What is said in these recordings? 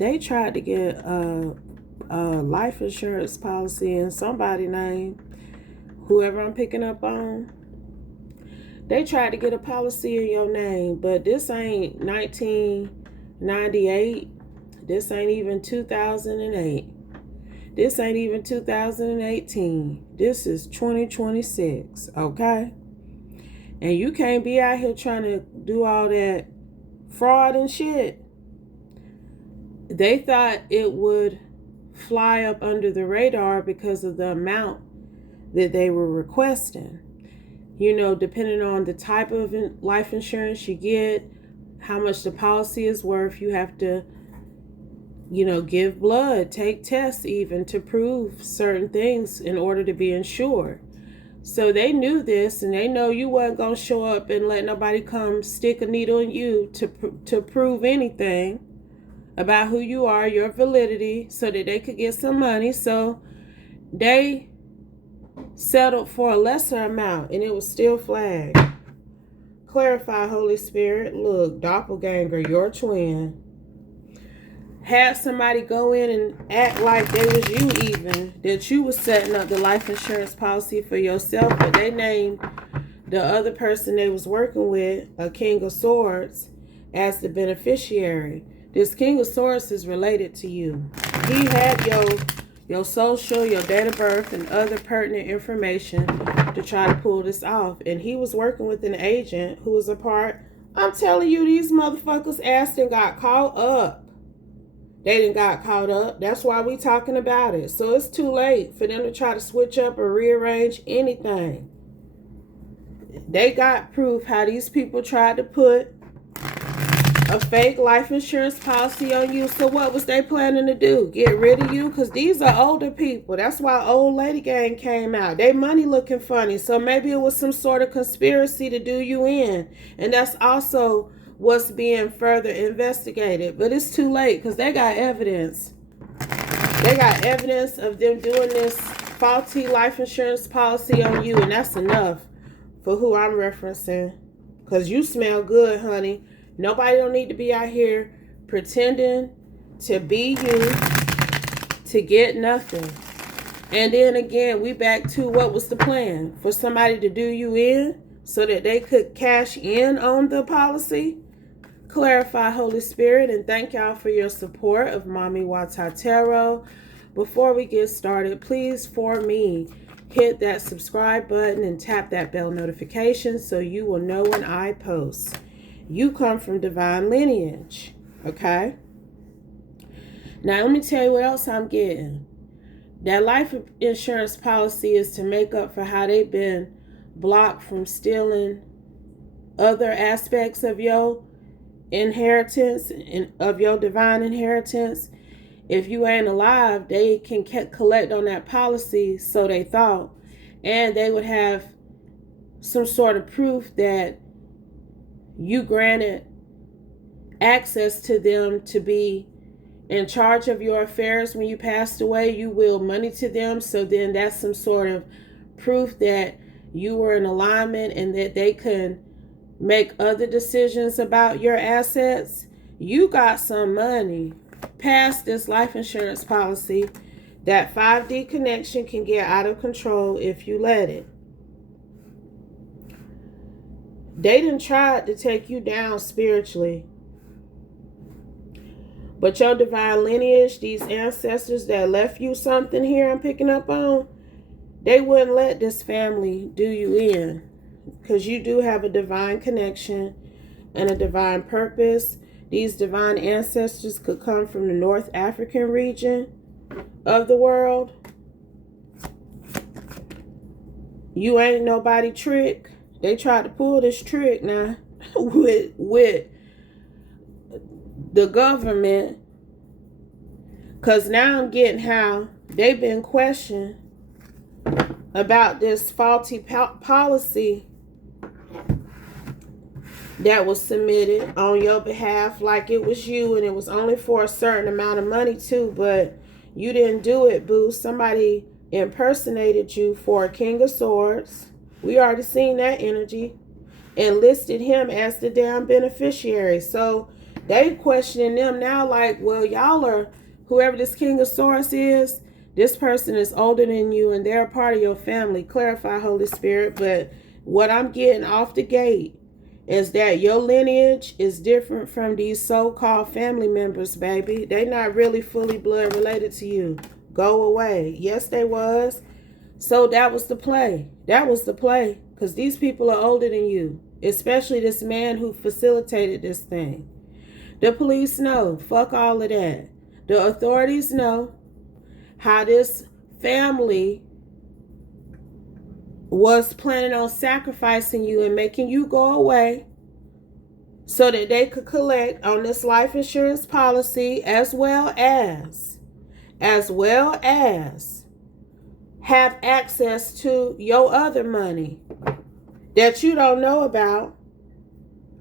They tried to get a life insurance policy in somebody's name, whoever I'm picking up on. They tried to get a policy in your name, but this ain't 1998. This ain't even 2008. This ain't even 2018. This is 2026, okay? And you can't be out here trying to do all that fraud and shit. They thought it would fly up under the radar because of the amount that they were requesting. You know, depending on the type of life insurance you get, how much the policy is worth, you have to, you know, give blood, take tests even to prove certain things in order to be insured. So they knew this, and they know you wasn't going to show up and let nobody come stick a needle in you to prove anything about who you are, your validity, so that they could get some money. So they settled for a lesser amount, and it was still flagged. Clarify, Holy Spirit. Look, doppelganger, your twin. Had somebody go in and act like they was you, even that you was setting up the life insurance policy for yourself, but they named the other person they was working with, a King of Swords, as the beneficiary. This King of Swords is related to you. He had your social, your date of birth, and other pertinent information to try to pull this off. And he was working with an agent who was a part. I'm telling you, these motherfuckers asked and got caught up. They didn't got caught up. That's why we talking about it. So it's too late for them to try to switch up or rearrange anything. They got proof how these people tried to put a fake life insurance policy on you. So what was they planning to do? Get rid of you? Because these are older people. That's why Old Lady Gang came out. They money looking funny. So maybe it was some sort of conspiracy to do you in. And that's also what's being further investigated. But it's too late because they got evidence. They got evidence of them doing this faulty life insurance policy on you. And that's enough for who I'm referencing. Because you smell good, honey. Nobody don't need to be out here pretending to be you to get nothing. And then again, we back to what was the plan? For somebody to do you in so that they could cash in on the policy? Clarify, Holy Spirit, and thank y'all for your support of Mommy Watatero. Before we get started, please, for me, hit that subscribe button and tap that bell notification so you will know when I post. You come from divine lineage, okay? Now, let me tell you what else I'm getting. That life insurance policy is to make up for how they've been blocked from stealing other aspects of your inheritance and of your divine inheritance. If you ain't alive, they can collect on that policy, so they thought, and they would have some sort of proof that you granted access to them to be in charge of your affairs when you passed away. You willed money to them, so then that's some sort of proof that you were in alignment and that they could make other decisions about your assets. You got some money past this life insurance policy. That 5D connection can get out of control if you let it. They done tried to take you down spiritually. But your divine lineage, these ancestors that left you something here I'm picking up on, they wouldn't let this family do you in. Because you do have a divine connection and a divine purpose. These divine ancestors could come from the North African region of the world. You ain't nobody trick. They tried to pull this trick now with the government. Because now I'm getting how they've been questioned about this faulty policy that was submitted on your behalf, like it was you, and it was only for a certain amount of money too, but you didn't do it, boo. Somebody impersonated you for a King of Swords. We already seen that energy, and listed him as the damn beneficiary. So they questioning them now like, well, y'all are, whoever this King of Swords is, this person is older than you and they're a part of your family. Clarify, Holy Spirit. But what I'm getting off the gate is that your lineage is different from these so-called family members, baby. They not really fully blood related to you. Go away. Yes, they was. So that was the play. That was the play. Because these people are older than you. Especially this man who facilitated this thing. The police know. Fuck all of that. The authorities know how this family was planning on sacrificing you and making you go away so that they could collect on this life insurance policy, as well as have access to your other money that you don't know about.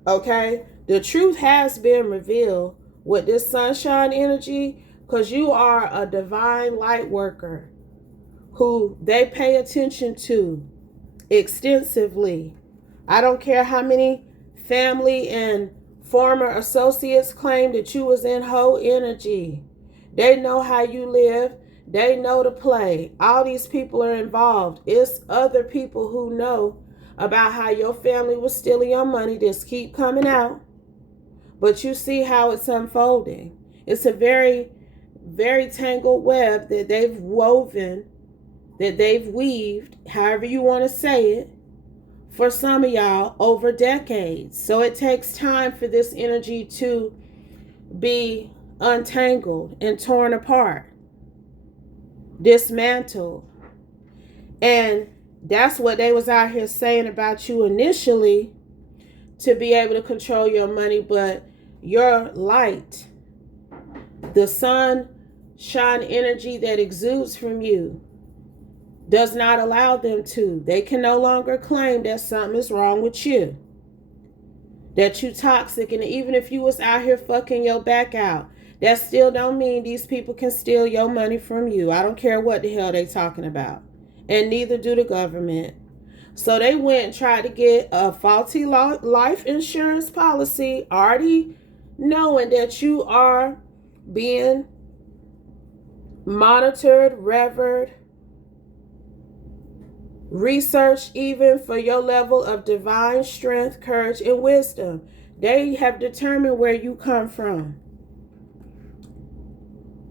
Okay? The truth has been revealed with this sunshine energy, because you are a divine light worker who they pay attention to extensively. I don't care how many family and former associates claim that you was in whole energy. They know how you live. They know the play. All these people are involved. It's other people who know about how your family was stealing your money. Just keep coming out. But you see how it's unfolding. It's a very, very tangled web that they've woven, that they've weaved, however you want to say it, for some of y'all over decades. So it takes time for this energy to be untangled and torn apart, dismantled. And that's what they was out here saying about you initially, to be able to control your money. But your light, the sunshine energy that exudes from you, does not allow them to. They can no longer claim that something is wrong with you, that you toxic. And even if you was out here fucking your back out, that still don't mean these people can steal your money from you. I don't care what the hell they talking about. And neither do the government. So they went and tried to get a faulty life insurance policy, already knowing that you are being monitored, revered, researched even for your level of divine strength, courage, and wisdom. They have determined where you come from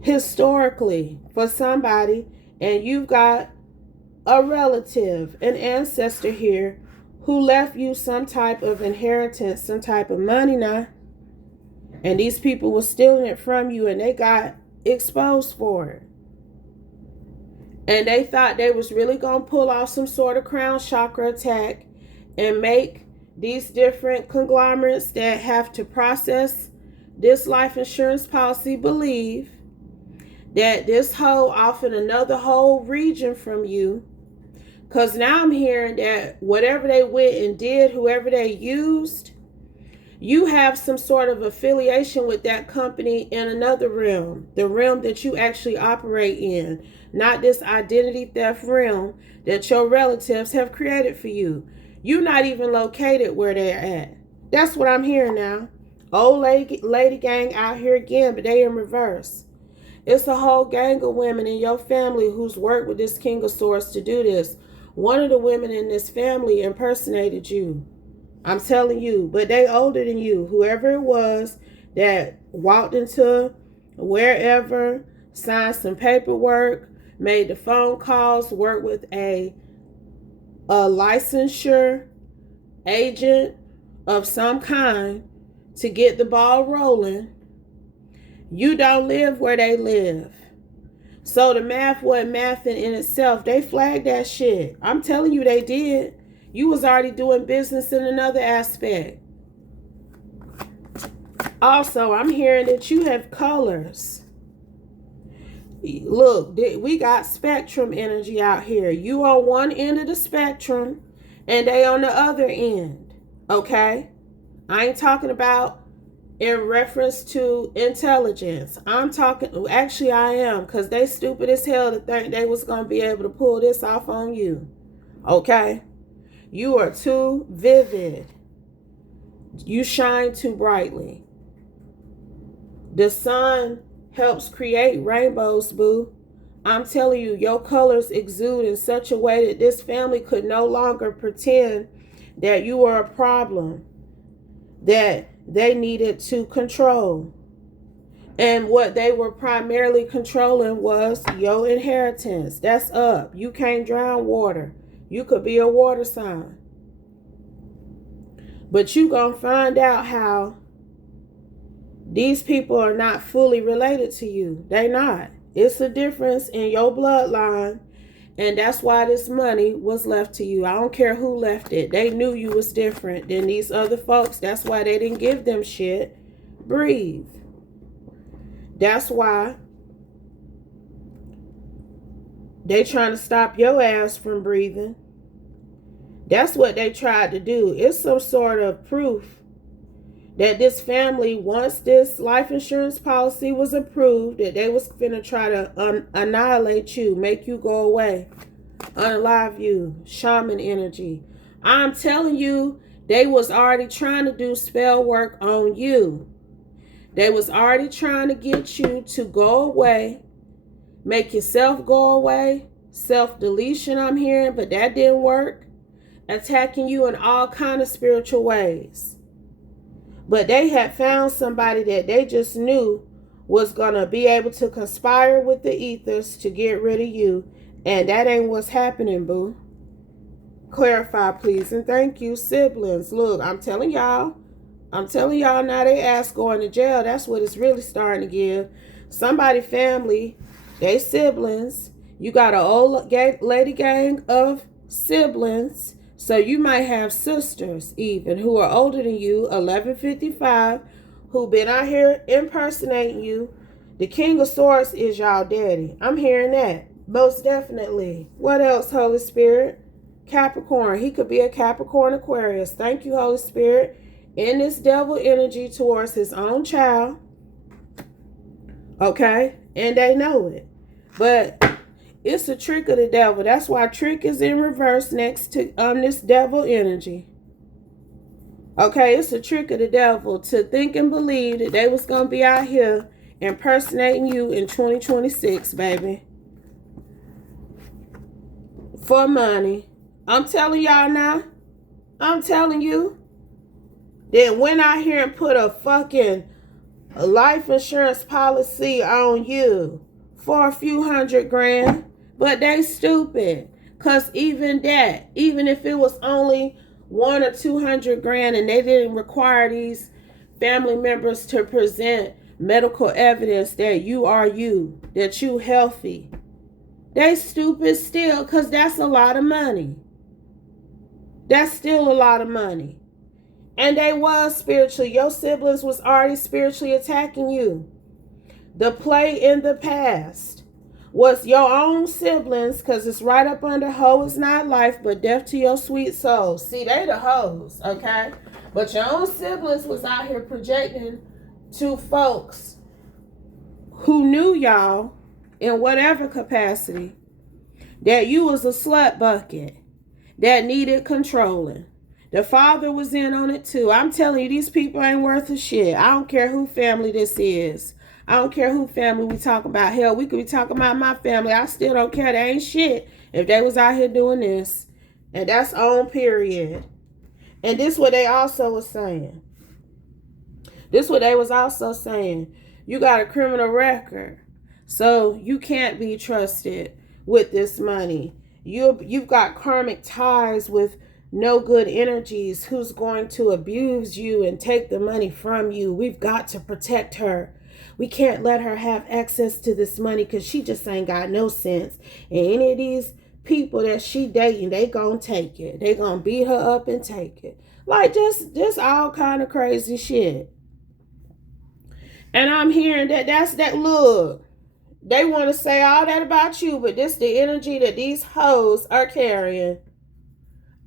historically for somebody, and you've got a relative, an ancestor here who left you some type of inheritance, some type of money now. And these people were stealing it from you, and they got exposed for it. And they thought they was really going to pull off some sort of crown chakra attack and make these different conglomerates that have to process this life insurance policy believe that this hoe offered another whole region from you. Because now I'm hearing that whatever they went and did, whoever they used, you have some sort of affiliation with that company in another realm, the realm that you actually operate in, not this identity theft realm that your relatives have created for you. You're not even located where they're at. That's what I'm hearing now. Old lady gang out here again, but they in reverse. It's a whole gang of women in your family who's worked with this King of Swords to do this. One of the women in this family impersonated you. I'm telling you, but they older than you. Whoever it was that walked into wherever, signed some paperwork, made the phone calls, worked with a licensure agent of some kind to get the ball rolling. You don't live where they live. So the math wasn't mathing in itself. They flagged that shit. I'm telling you they did. You was already doing business in another aspect. Also, I'm hearing that you have colors. Look, we got spectrum energy out here. You on one end of the spectrum and they on the other end. Okay? I ain't talking about in reference to intelligence. I'm talking, actually I am, because they stupid as hell to think they was going to be able to pull this off on you. Okay? You are too vivid. You shine too brightly. The sun helps create rainbows, boo. I'm telling you, your colors exude in such a way that this family could no longer pretend that you were a problem that they needed to control. And what they were primarily controlling was your inheritance. That's up. You can't drown water. You could be a water sign. But you gonna find out how these people are not fully related to you. They not. It's a difference in your bloodline. And that's why this money was left to you. I don't care who left it. They knew you was different than these other folks. That's why they didn't give them shit. Breathe. That's why they trying to stop your ass from breathing. That's what they tried to do. It's some sort of proof that this family, once this life insurance policy was approved, that they was finna try to annihilate you, make you go away, unalive you, shaman energy. I'm telling you, they was already trying to do spell work on you. They was already trying to get you to go away, make yourself go away, self-deletion I'm hearing, but that didn't work. Attacking you in all kind of spiritual ways. But they had found somebody that they just knew was going to be able to conspire with the ethers to get rid of you. And that ain't what's happening, boo. Clarify, please. And thank you, siblings. Look, I'm telling y'all now they ass going to jail. That's what it's really starting to give. Somebody family, they siblings. You got an old lady gang of siblings. So you might have sisters even who are older than you, 1155, who been out here impersonating you. The King of Swords is y'all daddy. I'm hearing that. Most definitely. What else, Holy Spirit? Capricorn. He could be a Capricorn Aquarius. Thank you, Holy Spirit. In this devil energy towards his own child. Okay? And they know it. But it's a trick of the devil. That's why trick is in reverse next to this devil energy. Okay, it's a trick of the devil to think and believe that they was going to be out here impersonating you in 2026, baby. For money. I'm telling y'all now. I'm telling you. Then went out here and put a fucking life insurance policy on you for a few $100,000. But they stupid. Because even that, even if it was only $100,000 or $200,000 and they didn't require these family members to present medical evidence that you are you, that you healthy, they stupid still, because that's a lot of money. That's still a lot of money. And they was spiritually. Your siblings was already spiritually attacking you. The play in the past was your own siblings, because it's right up under hoe is not life, but death to your sweet soul. See, they the hoes, okay? But your own siblings was out here projecting to folks who knew y'all in whatever capacity that you was a slut bucket that needed controlling. The father was in on it too. I'm telling you, these people ain't worth a shit. I don't care who family this is. I don't care who family we talking about. Hell, we could be talking about my family. I still don't care. They ain't shit if they was out here doing this. And that's on period. And this what they also was saying. This what they was also saying. You got a criminal record. So you can't be trusted with this money. You've got karmic ties with no good energies who's going to abuse you and take the money from you. We've got to protect her. We can't let her have access to this money because she just ain't got no sense. And any of these people that she dating, they gonna take it. They gonna beat her up and take it. Like just all kind of crazy shit. And I'm hearing that's that look. They want to say all that about you, but this the energy that these hoes are carrying.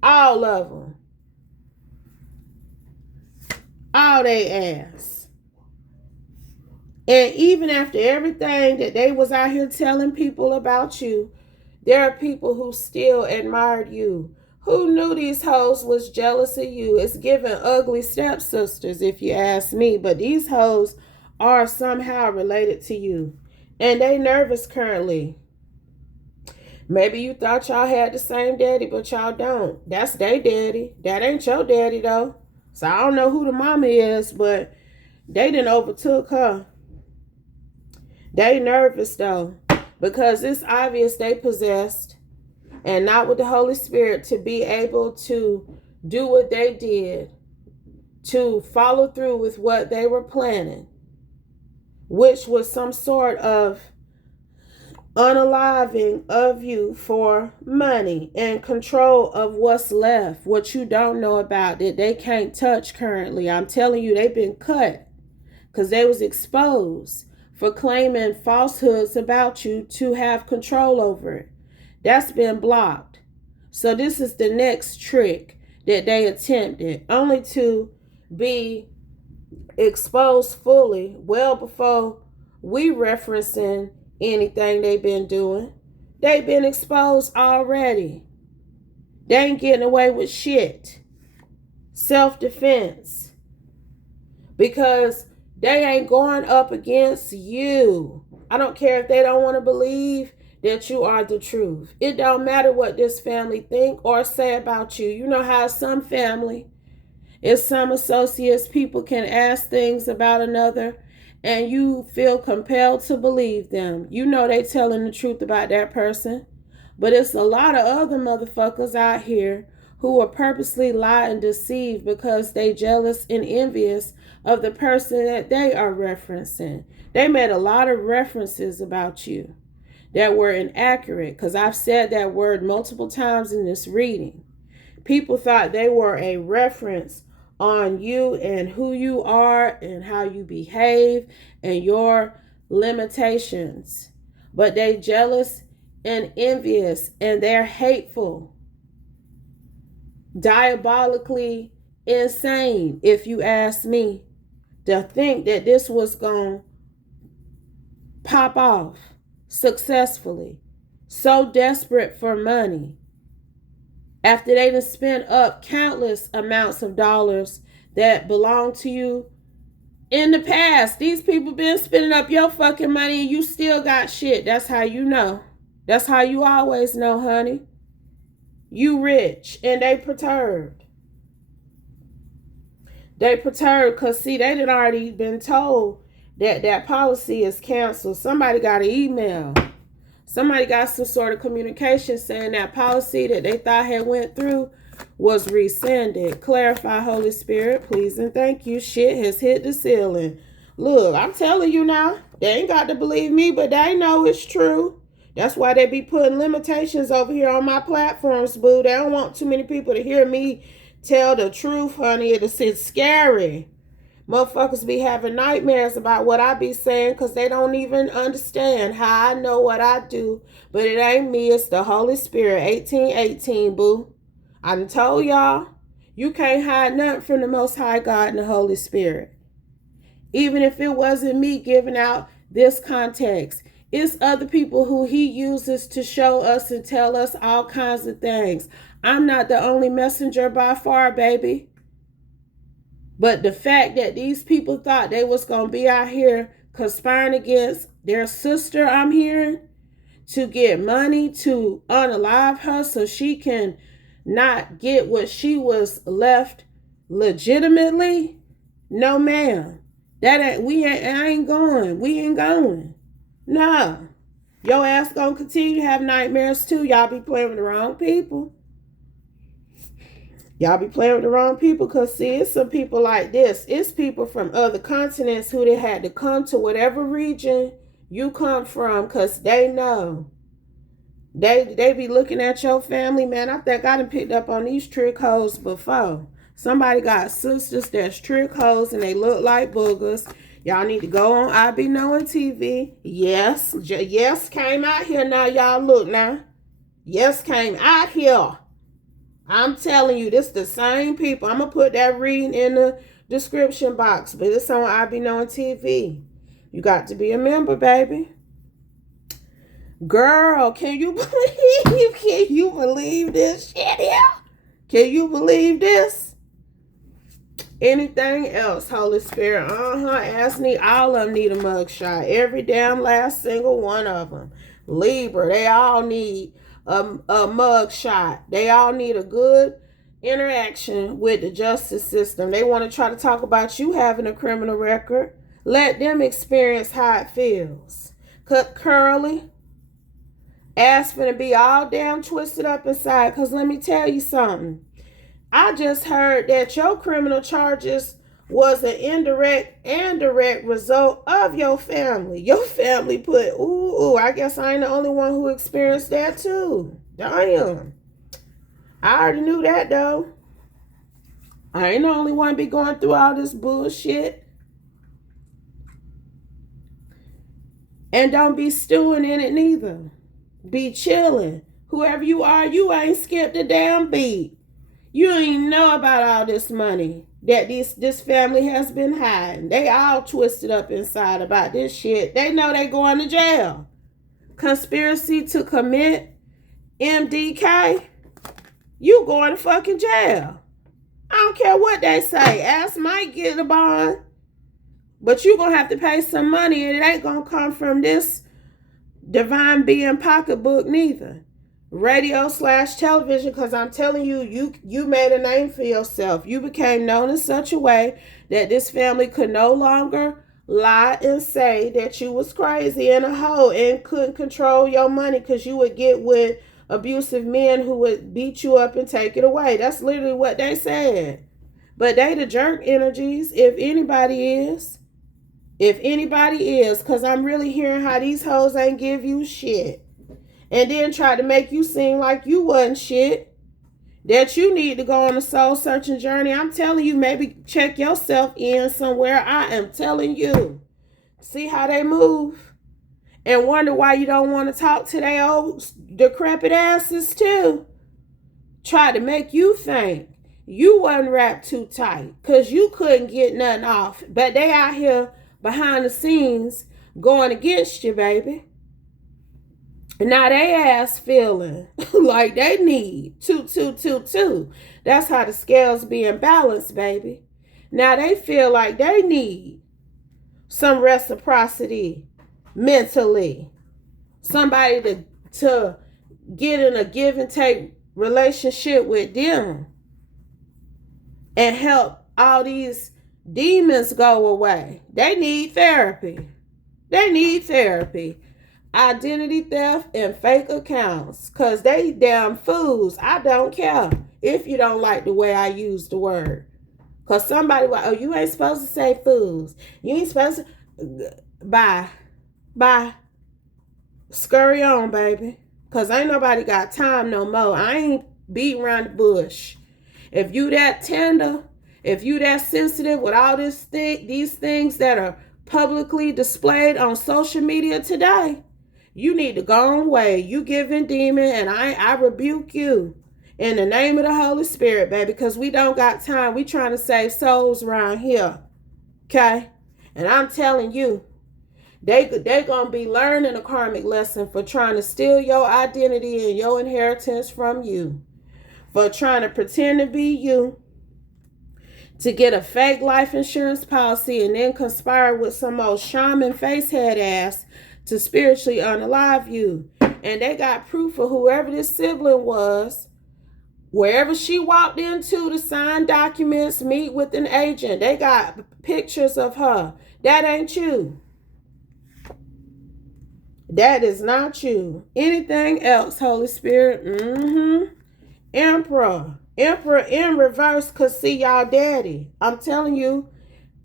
All of them. All they ass. And even after everything that they was out here telling people about you, there are people who still admired you. Who knew these hoes was jealous of you? It's giving ugly stepsisters, if you ask me. But these hoes are somehow related to you. And they nervous currently. Maybe you thought y'all had the same daddy, but y'all don't. That's their daddy. That ain't your daddy, though. So I don't know who the mama is, but they done overtook her. They nervous, though, because it's obvious they possessed and not with the Holy Spirit to be able to do what they did, to follow through with what they were planning, which was some sort of unaliving of you for money and control of what's left, what you don't know about that they can't touch currently. I'm telling you, they've been cut because they was exposed for claiming falsehoods about you to have control over it. That's been blocked. So this is the next trick that they attempted, only to be exposed fully well before we referencing anything they've been doing. They've been exposed already. They ain't getting away with shit. Self-defense. Because they ain't going up against you. I don't care if they don't want to believe that you are the truth. It don't matter what this family think or say about you. You know how some family, if some associates, people can ask things about another and you feel compelled to believe them. You know they telling the truth about that person. But it's a lot of other motherfuckers out here who are purposely lie and deceive because they jealous and envious of the person that they are referencing. They made a lot of references about you that were inaccurate, because I've said that word multiple times in this reading. People thought they were a reference on you and who you are and how you behave and your limitations. But they jealous and envious, and they're hateful, diabolically insane, if you ask me, to think that this was going to pop off successfully. So desperate for money. After they done spent up countless amounts of dollars that belong to you in the past. These people been spending up your fucking money and you still got shit. That's how you know. That's how you always know, honey. You rich and they perturbed. They perturbed because, see, they done already been told that that policy is canceled. Somebody got an email. Somebody got some sort of communication saying that policy that they thought had went through was rescinded. Clarify, Holy Spirit, please and thank you. Shit has hit the ceiling. Look, I'm telling you now, they ain't got to believe me, but they know it's true. That's why they be putting limitations over here on my platforms, boo. They don't want too many people to hear me tell the truth, honey. It's scary. Motherfuckers be having nightmares about what I be saying because they don't even understand how I know what I do. But it ain't me, it's the Holy Spirit. 1818, boo. I done told y'all, you can't hide nothing from the Most High God and the Holy Spirit. Even if it wasn't me giving out this context, it's other people who he uses to show us and tell us all kinds of things. I'm not the only messenger by far, baby. But the fact that these people thought they was going to be out here conspiring against their sister, I'm hearing, to get money to unalive her so she can not get what she was left legitimately. No, ma'am. I ain't going. We ain't going. No. Your ass gonna continue to have nightmares too. Y'all be playing with the wrong people. Y'all be playing with the wrong people because, see, it's some people like this. It's people from other continents who they had to come to whatever region you come from because they know. They be looking at your family, man. I think I done picked up on these trick hoes before. Somebody got sisters that's trick hoes and they look like boogers. Y'all need to go on I Be Knowing TV. Yes came out here now. Y'all look now. Yes came out here. I'm telling you, this the same people. I'm going to put that reading in the description box. But it's on I Be Knowing TV. You got to be a member, baby. Girl, can you believe this shit here? Can you believe this? Anything else, Holy Spirit? All of them need a mugshot. Every damn last single one of them. Libra, they all need a mugshot. They all need a good interaction with the justice system. They want to try to talk about you having a criminal record. Let them experience how it feels. Cut curly. Ask for to be all damn twisted up inside. Because let me tell you something. I just heard that your criminal charges was an indirect and direct result of your family. Your family put, I guess I ain't the only one who experienced that too. Damn. I already knew that though. I ain't the only one be going through all this bullshit. And don't be stewing in it neither. Be chilling. Whoever you are, you ain't skipped a damn beat. You don't even know about all this money that this family has been hiding. They all twisted up inside about this shit. They know they going to jail. Conspiracy to commit MDK, you going to fucking jail. I don't care what they say. Ass might get a bond, but you going to have to pay some money, and it ain't going to come from this divine being pocketbook neither. Radio/television, because I'm telling you, you made a name for yourself. You became known in such a way that this family could no longer lie and say that you was crazy and a hoe and couldn't control your money because you would get with abusive men who would beat you up and take it away. That's literally what they said. But they the jerk energies, if anybody is. If anybody is, because I'm really hearing how these hoes ain't give you shit. And then try to make you seem like you wasn't shit. That you need to go on a soul searching journey. I'm telling you, maybe check yourself in somewhere. I am telling you. See how they move. And wonder why you don't want to talk to their old decrepit asses too. Try to make you think you wasn't wrapped too tight. Because you couldn't get nothing off. But they out here behind the scenes going against you, baby. Now they ass feeling like they need 2. That's how the scales being balanced, baby. Now they feel like they need some reciprocity mentally. Somebody to get in a give and take relationship with them and help all these demons go away. They need therapy. They need therapy. Identity theft and fake accounts, because they damn fools. I don't care if you don't like the way I use the word, because somebody will, you ain't supposed to say fools, you ain't supposed to. Bye scurry on, baby, because ain't nobody got time no more. I ain't beating around the bush. If you that tender, if you that sensitive with all these things that are publicly displayed on social media today, you need to go away. You giving demon, and I rebuke you in the name of the Holy Spirit, baby, because we don't got time. We trying to save souls around here, okay? And I'm telling you, they gonna be learning a karmic lesson for trying to steal your identity and your inheritance from you, for trying to pretend to be you, to get a fake life insurance policy and then conspire with some old shaman facehead ass to spiritually unalive you. And they got proof of whoever this sibling was, wherever she walked into to sign documents, meet with an agent. They got pictures of her. That ain't you. That is not you. Anything else, Holy Spirit? Emperor in reverse could see y'all daddy. I'm telling you,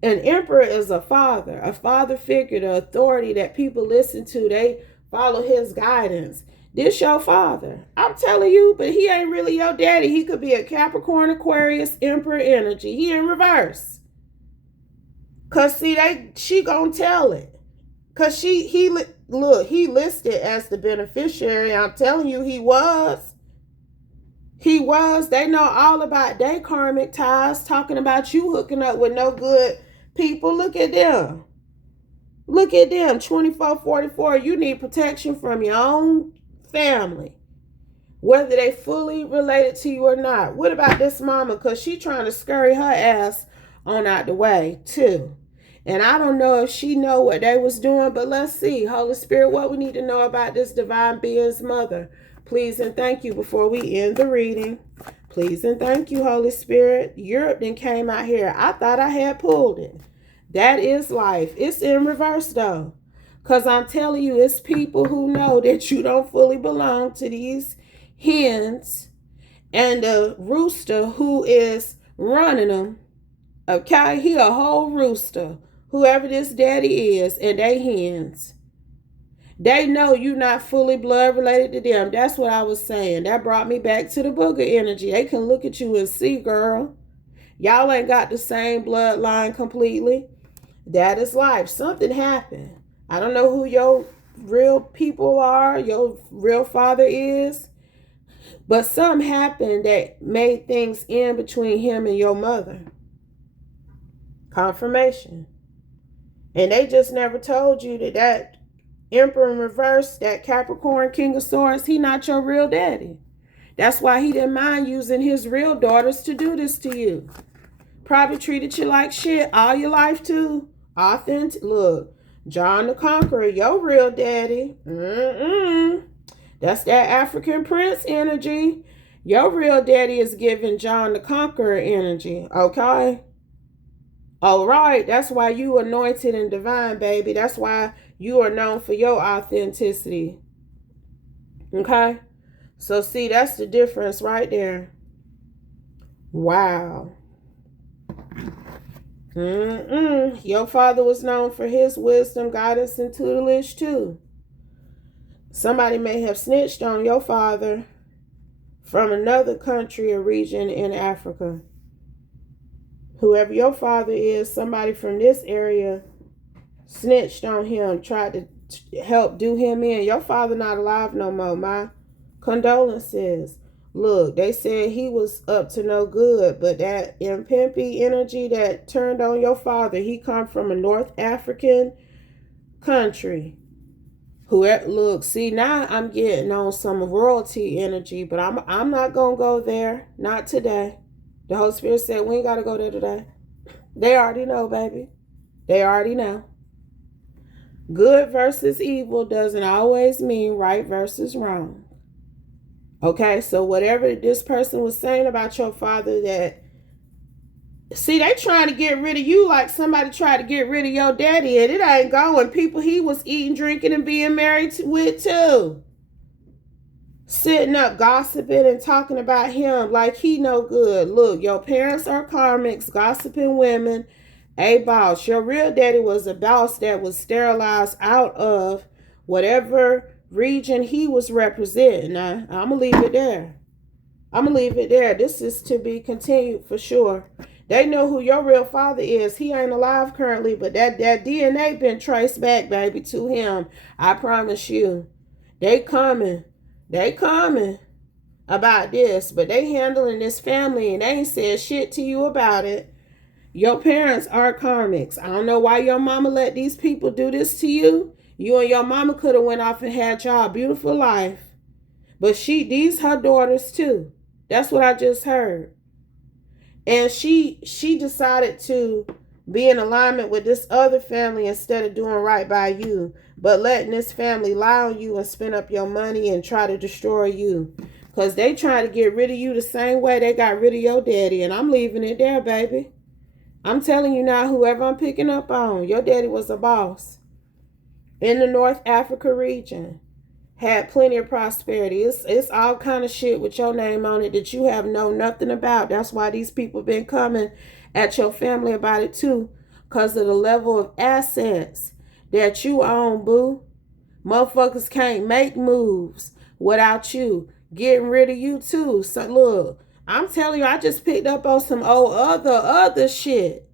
an emperor is a father figure, the authority that people listen to. They follow his guidance. This your father. I'm telling you, but he ain't really your daddy. He could be a Capricorn, Aquarius, emperor energy. He in reverse. Cause see, she gonna tell it. Cause he listed as the beneficiary. I'm telling you, he was. They know all about their karmic ties, talking about you hooking up with no good people. Look at them. 2444. You need protection from your own family, whether they fully related to you or not. What about this mama? Because she trying to scurry her ass on out the way too. And I don't know if she know what they was doing, but let's see. Holy Spirit, what we need to know about this divine being's mother. Please and thank you before we end the reading. Please and thank you, Holy Spirit. Europe then came out here. I thought I had pulled it. That is life. It's in reverse though. Because I'm telling you, it's people who know that you don't fully belong to these hens and the rooster who is running them. Okay, he a whole rooster. Whoever this daddy is, and they hens. They know you're not fully blood related to them. That's what I was saying. That brought me back to the booger energy. They can look at you and see, girl. Y'all ain't got the same bloodline completely. That is life. Something happened. I don't know who your real people are, your real father is. But something happened that made things end between him and your mother. Confirmation. And they just never told you that Emperor in reverse, that Capricorn King of Swords, he not your real daddy. That's why he didn't mind using his real daughters to do this to you. Probably treated you like shit all your life too. Authentic. Look, John the Conqueror, your real daddy. That's that African prince energy. Your real daddy is giving John the Conqueror energy. Okay? All right, that's why you anointed and divine, baby. That's why you are known for your authenticity. Okay? So see, that's the difference right there. Wow. Your father was known for his wisdom, guidance, and tutelage too. Somebody may have snitched on your father from another country or region in Africa. Whoever your father is, somebody from this area snitched on him, tried to help do him in. Your father not alive no more. My condolences. Look, they said he was up to no good, but that Impempi energy that turned on your father, he come from a North African country. Look, see, now I'm getting on some royalty energy, but I'm not gonna go there. Not today. The Holy Spirit said we ain't gotta go there today. They already know, baby. They already know. Good versus evil doesn't always mean right versus wrong. Okay, so whatever this person was saying about your father, that see, they trying to get rid of you like somebody tried to get rid of your daddy, and it ain't going. People he was eating, drinking, and being married with too. Sitting up gossiping and talking about him like he no good. Look, your parents are karmics, gossiping women, a boss. Your real daddy was a boss that was sterilized out of whatever region he was representing. Now, I'm going to leave it there. I'm going to leave it there. This is to be continued for sure. They know who your real father is. He ain't alive currently, but that DNA been traced back, baby, to him. I promise you. They coming. They coming about this, but they handling this family and they ain't said shit to you about it. Your parents are karmics. I don't know why your mama let these people do this to you. You and your mama could have went off and had y'all a beautiful life. But these her daughters too. That's what I just heard. And she decided to be in alignment with this other family instead of doing right by you, but letting this family lie on you and spend up your money and try to destroy you. Because they try to get rid of you the same way they got rid of your daddy. And I'm leaving it there, baby. I'm telling you now, whoever I'm picking up on, your daddy was a boss in the North Africa region. Had plenty of prosperity. It's all kind of shit with your name on it that you have known nothing about. That's why these people been coming at your family about it too. Because of the level of assets that you own, boo. Motherfuckers can't make moves without you. Getting rid of you too. So look, I'm telling you, I just picked up on some old other shit.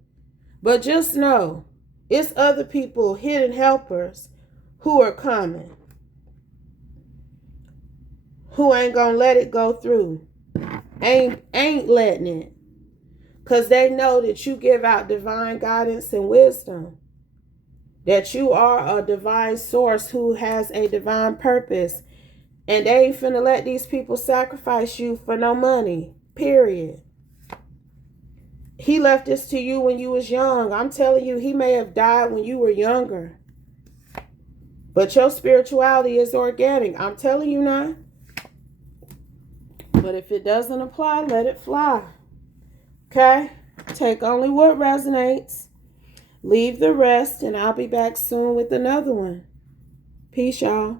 But just know, it's other people, hidden helpers, who are coming. Who ain't gonna let it go through. Ain't letting it. Because they know that you give out divine guidance and wisdom. That you are a divine source who has a divine purpose. And they ain't finna let these people sacrifice you for no money. Period. He left this to you when you was young. I'm telling you, he may have died when you were younger. But your spirituality is organic. I'm telling you now. But if it doesn't apply, let it fly. Okay? Take only what resonates. Leave the rest, and I'll be back soon with another one. Peace, y'all.